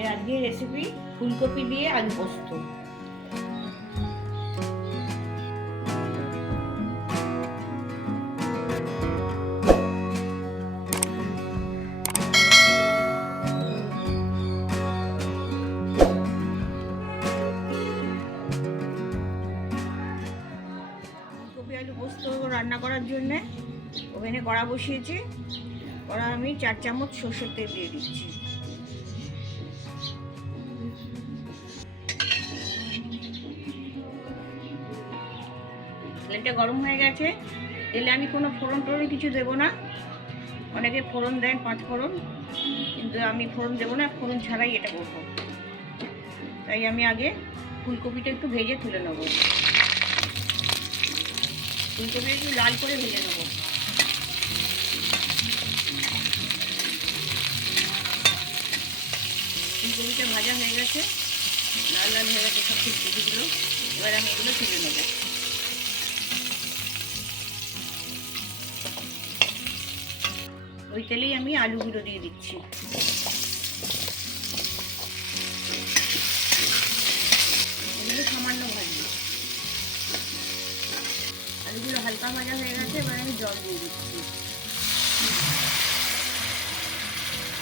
আমাদের আজকের রেসিপি ফুলকপি দিয়ে আলু পোস্ত। ফুলকপি আলু পোস্ত রান্না করার জন্যে ওভেনে কড়া বসিয়েছি। কড়া আমি 4 চামচ সরষের তেল দিয়ে দিচ্ছি। তেলটা গরম হয়ে গেছে। তেলে আমি কোনো ফোড়ন টোড়ন কিছু দেবো না। অনেকে ফোড়ন দেন, 5 ফোড়ন, কিন্তু আমি ফোড়ন দেবো না, ফোড়ন ছাড়াই এটা করবো। তাই আমি আগে ফুলকপিটা একটু ভেজে তুলে নেবো। ফুলকপিটা একটু লাল করে ভেজে নেবো। ফুলকপিটা ভাজা হয়ে গেছে, লাল লাল হয়ে গেছে সব ফুলকপিগুলো। এবার আমি এগুলো তুলে নেবো। ওই তেলেই আমি আলুগুলো দিয়ে দিচ্ছি। এগুলো সামান্য ভাজবো। আলুগুলো হালকা ভাজা হয়ে গেছে, এবার আমি জল দিয়ে দিচ্ছি।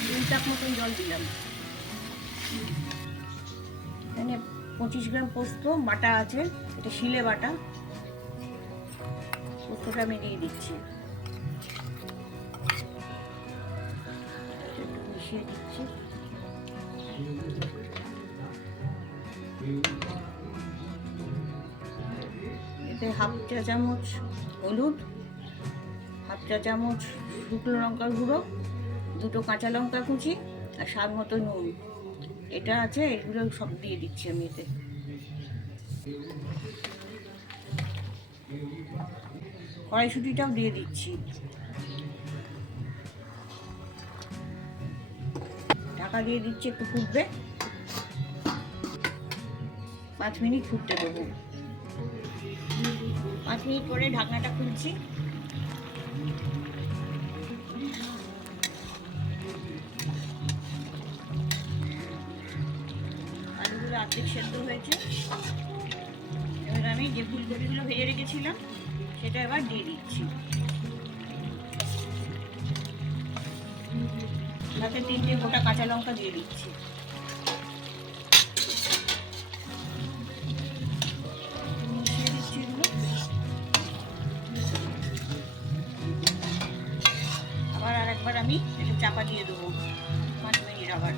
2 কাপ মতন জল দিলাম। এখানে 25 গ্রাম পোস্ত বাটা আছে, এটা শিলে বাটা। পোস্তটা আমি দিয়ে দিচ্ছি, একটু মিশিয়ে দিচ্ছি। এতে 1/2 চা চামচ হলুদ, 1/2 চা চামচ শুকনো লঙ্কার গুঁড়ো, 2টো কাঁচা লঙ্কা কুচি, আর স্বাদ মতো নুন এটা আছে। এগুলো সব দিয়ে দিচ্ছি আমি এতে। কড়াইশুঁটিটাও দিয়ে দিচ্ছি। ঢাকা দিয়ে দিচ্ছি, একটু ফুটবে। 5 মিনিট ফুটতে দেবো। 5 মিনিট পরে ঢাকনাটা খুলছি। আলুগুলো অর্ধেক সেদ্ধ হয়েছে। এবার আমি যে ফুলকপিগুলো ভেজে রেখেছিলাম সেটা এবার দিয়ে দিচ্ছি। সাথে 3টে গোটা কাঁচা লঙ্কা দিয়ে দিচ্ছি। মিশিয়ে দিচ্ছি এগুলো। আবার আরেকবার আমি এটা চাপা দিয়ে দেবো 5 মিনিট। আবার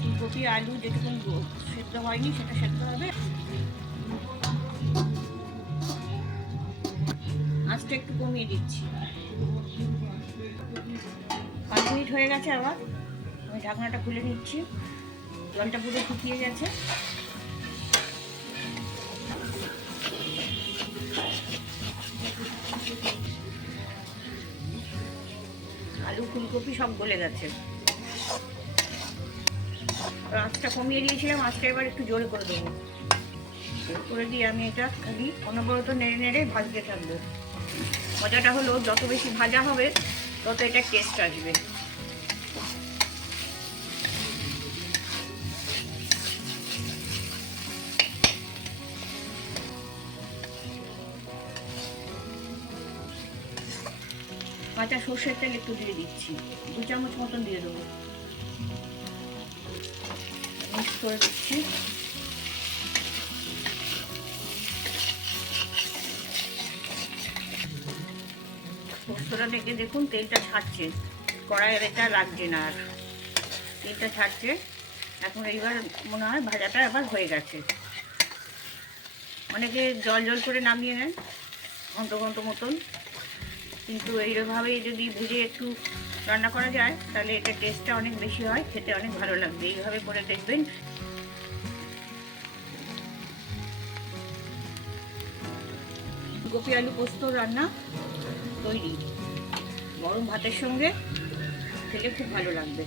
ফুলকপি আলু যেটুকু সেদ্ধ হয়নি সেটা সেদ্ধ হবে। আঁচটা একটু কমিয়ে দিচ্ছি। 5 মিনিট হয়ে গেছে। আবার আমি ঢাকনাটা খুলে নিচ্ছি। জলটা পুরো শুকিয়ে গেছে। আলু ফুলকপি সব গলে গেছে। আঁচটা কমিয়ে দিয়েছিলাম, আঁচটা এবার একটু জোরে করে দেবো। করে দিয়ে আমি এটা খালি অনবরত নেড়ে নেড়ে ভাজতে থাকবো। মজাটা হলো যত বেশি ভাজা হবে তত এটা টেস্ট আসবে। কাঁচা সর্ষের তেল একটু দিয়ে দিচ্ছি, 2 চামচ মতন দিয়ে দেবো। মিক্স করে দিচ্ছি। পোস্তটা থেকে দেখুন তেলটা ছাড়ছে, কড়াইয়ের এটা লাগছে না আর, তেলটা ছাড়ছে। এখন এইবার মনে হয় ভাজাটা আবার হয়ে গেছে। অনেকে জল জল করে নামিয়ে নেন ঘন্ট ঘন্ট মতন, কিন্তু এইভাবেই যদি ভেজে একটু রান্না করা যায় তাহলে এটা টেস্টটা অনেক বেশি হয়, খেতে অনেক ভালো লাগবে। এইভাবে করে দেখবেন। ফুলকপি আলু পোস্ত রান্না তৈরি। গরম ভাতের সঙ্গে খেলে খুব ভালো লাগবে।